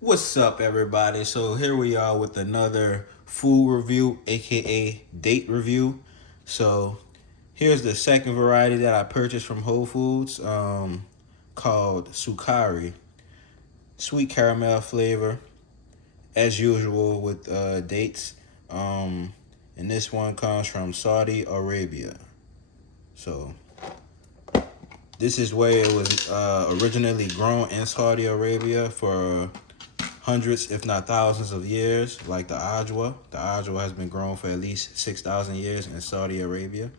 What's up, everybody? So here we are with another food review, aka date review. So here's the second variety that I purchased from Whole Foods, called Sukkari, sweet caramel flavor, as usual with dates. Um, and this one comes from Saudi Arabia. So this is where it was originally grown in Saudi Arabia for hundreds, if not thousands of years, like the ajwa. The ajwa has been grown for at least 6,000 years in Saudi Arabia.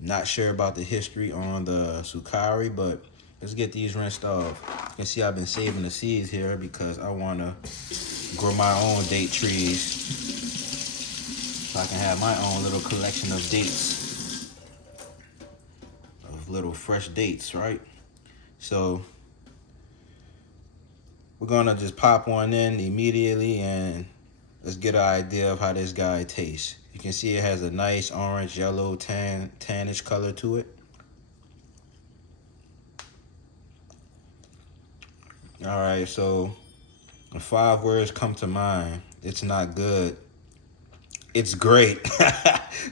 Not sure about the history on the Sukkari, but let's get these rinsed off. You can see I've been saving the seeds here because I want to grow my own date trees so I can have my own little collection of dates, of little fresh dates, right? So we're gonna just pop one in immediately and let's get an idea of how this guy tastes. You can see it has a nice orange, yellow, tannish color to it. All right, so the 5 words come to mind. It's not good. It's great.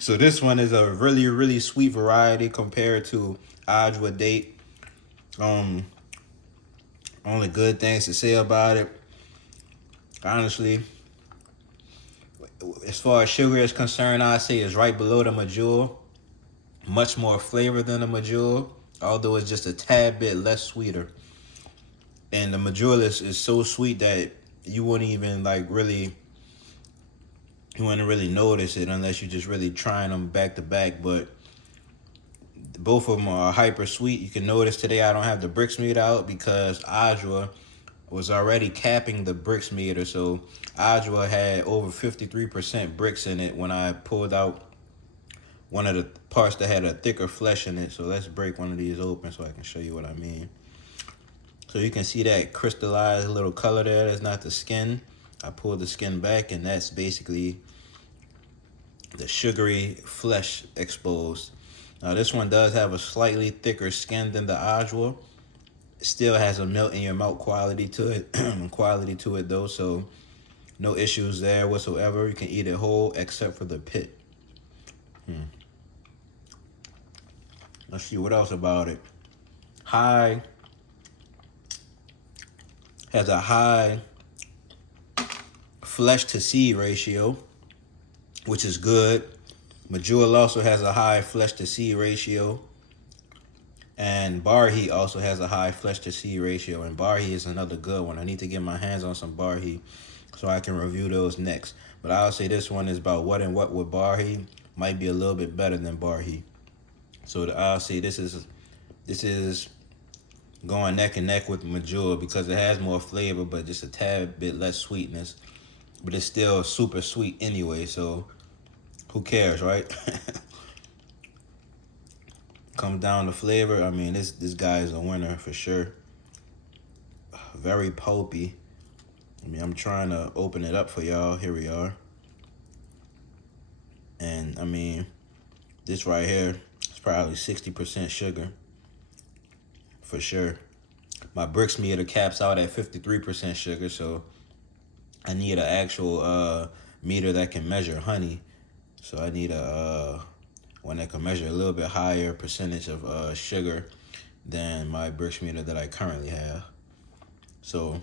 So this one is a really, really sweet variety compared to Ajwa date. Um, Only good things to say about it. Honestly, as far as sugar is concerned, I'd say it's right below the Majul. Much more flavor than the Majul, although it's just a tad bit less sweeter. And the Majul is so sweet that you wouldn't even you wouldn't really notice it unless you just really trying them back to back. But both of them are hyper sweet. You can notice today I don't have the bricks meter out because Ajwa was already capping the bricks meter. So Ajwa had over 53% bricks in it when I pulled out one of the parts that had a thicker flesh in it. So let's break one of these open so I can show you what I mean. So you can see that crystallized little color there. That's not the skin. I pulled the skin back and that's basically the sugary flesh exposed. Now this one does have a slightly thicker skin than the Ajwa. It still has a melt in your mouth quality to it though, so no issues there whatsoever. You can eat it whole except for the pit. Let's see what else about it. High has a high flesh to seed ratio, which is good. Majula also has a high flesh to seed ratio. And Barhi also has a high flesh to seed ratio. And Barhi is another good one. I need to get my hands on some Barhi so I can review those next. But I'll say this one is about what and what with Barhi. Might be a little bit better than Barhi. So I'll say this is going neck and neck with Majula because it has more flavor, but just a tad bit less sweetness. But it's still super sweet anyway, so who cares, right? Comes down to flavor. I mean, this guy is a winner for sure. Very pulpy. I mean, I'm trying to open it up for y'all. Here we are. And I mean, this right here is probably 60% sugar for sure. My bricks meter caps out at 53% sugar, so I need an actual meter that can measure honey. So I need a one that can measure a little bit higher percentage of sugar than my bricks meter that I currently have. So,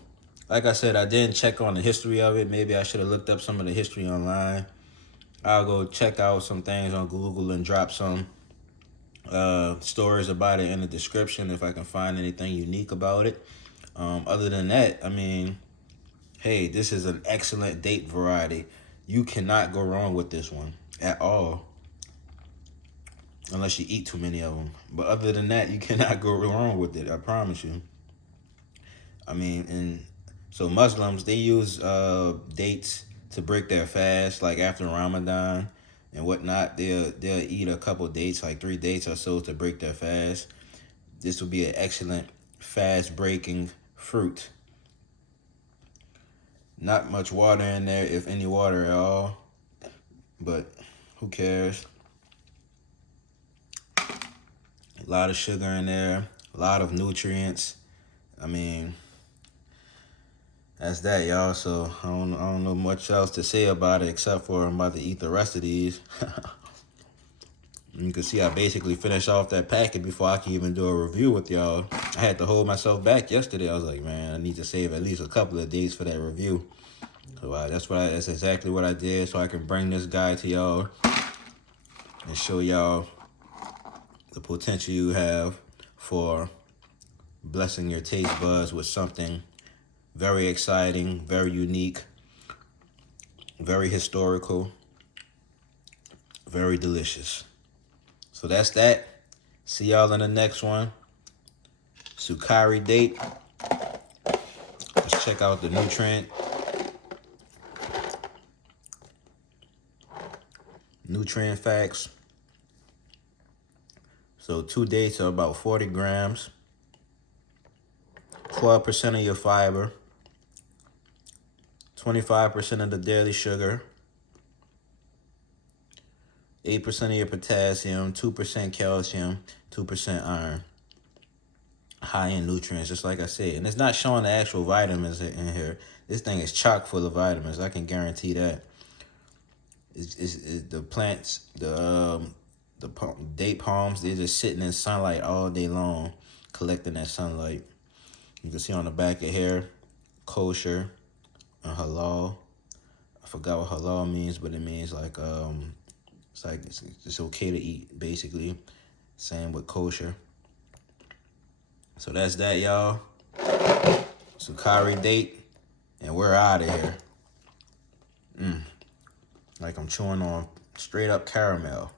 like I said, I didn't check on the history of it. Maybe I should have looked up some of the history online. I'll go check out some things on Google and drop some stories about it in the description if I can find anything unique about it. Other than that, I mean, hey, this is an excellent date variety. You cannot go wrong with this one at all. Unless you eat too many of them. But other than that, you cannot go wrong with it. I promise you. I mean, and so Muslims, they use dates to break their fast, like after Ramadan and whatnot. They'll eat a couple dates, like 3 dates or so, to break their fast. This would be an excellent fast breaking fruit. Not much water in there, if any water at all. But who cares? A lot of sugar in there, a lot of nutrients. I mean, that's that, y'all. So I don't know much else to say about it except for I'm about to eat the rest of these. You can see I basically finished off that packet before I can even do a review with y'all. I had to hold myself back yesterday. I was like, man, I need to save at least a couple of days for that review. So that's exactly what I did, so I can bring this guy to y'all and show y'all the potential you have for blessing your taste buds with something very exciting, very unique, very historical, very delicious. So that's that. See y'all in the next one. Sukkari date. Let's check out the nutrient facts. So 2 dates are about 40 grams, 12% of your fiber, 25% of the daily sugar, 8% of your potassium, 2% calcium, 2% iron. High in nutrients, just like I said. And it's not showing the actual vitamins in here. This thing is chock full of vitamins. I can guarantee that. It's the plants, the date palms, they're just sitting in sunlight all day long, collecting that sunlight. You can see on the back of here, kosher and halal. I forgot what halal means, but it means like it's okay to eat, basically. Same with kosher. So that's that, y'all. Sukkari date, and we're out of here. Like I'm chewing on straight up caramel.